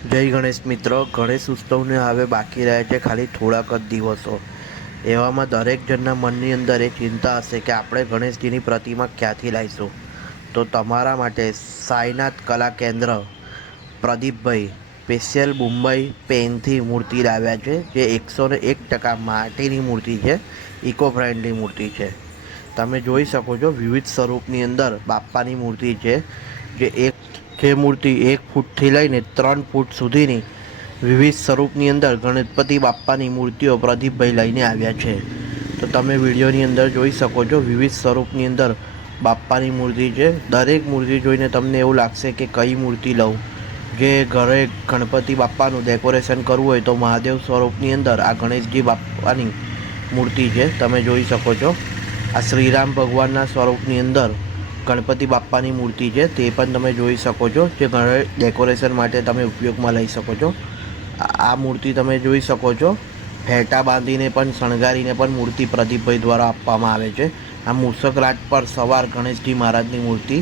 જય ગણેશ મિત્રો, ગણેશ ઉત્સવને હવે બાકી રહ્યા છે ખાલી થોડાક જ દિવસો। એવામાં દરેક જણના મનની અંદર એ ચિંતા હશે કે આપણે ગણેશજીની પ્રતિમા ક્યાંથી લાવીશું। તો તમારા માટે સાઈનાથ કલા કેન્દ્ર પ્રદીપભાઈ સ્પેશિયલ મુંબઈ પેનથી મૂર્તિ લાવ્યા છે, જે 101% માટીની મૂર્તિ છે, ઇકો ફ્રેન્ડલી મૂર્તિ છે। તમે જોઈ શકો છો વિવિધ સ્વરૂપની અંદર બાપ્પાની મૂર્તિ છે, જે મૂર્તિ 1 ફૂટથી લઈને 3 ફૂટ સુધીની વિવિધ સ્વરૂપની અંદર ગણપતિ બાપ્પાની મૂર્તિઓ પ્રદીપભાઈ લઈને આવ્યા છે। તો તમે વિડીયોની અંદર જોઈ શકો છો વિવિધ સ્વરૂપની અંદર બાપ્પાની મૂર્તિ છે। દરેક મૂર્તિ જોઈને તમને એવું લાગશે કે કઈ મૂર્તિ લઉં। જે ઘરે ગણપતિ બાપ્પાનું ડેકોરેશન કરવું હોય તો મહાદેવ સ્વરૂપની અંદર આ ગણેશજી બાપ્પાની મૂર્તિ છે, તમે જોઈ શકો છો। આ શ્રીરામ ભગવાનના સ્વરૂપની અંદર ગણપતિ બાપ્પાની મૂર્તિ છે, તે પણ તમે જોઈ શકો છો, જે ઘરે ડેકોરેશન માટે તમે ઉપયોગમાં લઈ શકો છો। આ મૂર્તિ તમે જોઈ શકો છો ફેટા બાંધીને પણ શણગારીને પણ મૂર્તિ પ્રદીપભાઈ દ્વારા આપવામાં આવે છે। આ મૂષક રાજ પર સવાર ગણેશજી મહારાજની મૂર્તિ,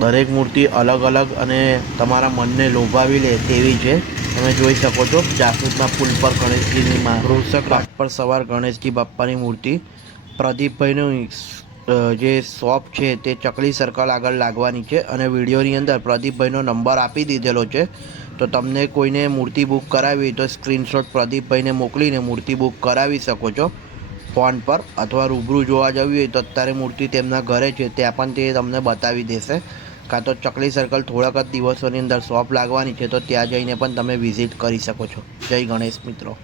દરેક મૂર્તિ અલગ અલગ અને તમારા મનને લોભાવી લે તેવી છે। તમે જોઈ શકો છો જાસૂદના ફૂલ પર ગણેશજીની મૂષક રાજ પર સવાર ગણેશજી બાપ્પાની મૂર્તિ પ્રદીપભાઈનું જે શોપ છે તે ચકલી સર્કલ આગળ લાગવાની છે, અને વિડીયોની અંદર પ્રદીપભાઈનો નંબર આપી દીધેલો છે। તો તમને કોઈને મૂર્તિ બુક કરાવી તો સ્ક્રીનશોટ પ્રદીપભાઈને મોકલીને મૂર્તિ બુક કરાવી શકો છો ફોન પર, અથવા રૂબરૂ જોવા જવી હોય તો અત્યારે મૂર્તિ તેમના ઘરે છે ત્યાં પણ તે તમને બતાવી દેશે। કાં તો ચકલી સર્કલ થોડાક જ દિવસોની અંદર શોપ લાગવાની છે, તો ત્યાં જઈને પણ તમે વિઝિટ કરી શકો છો। જય ગણેશ મિત્રો।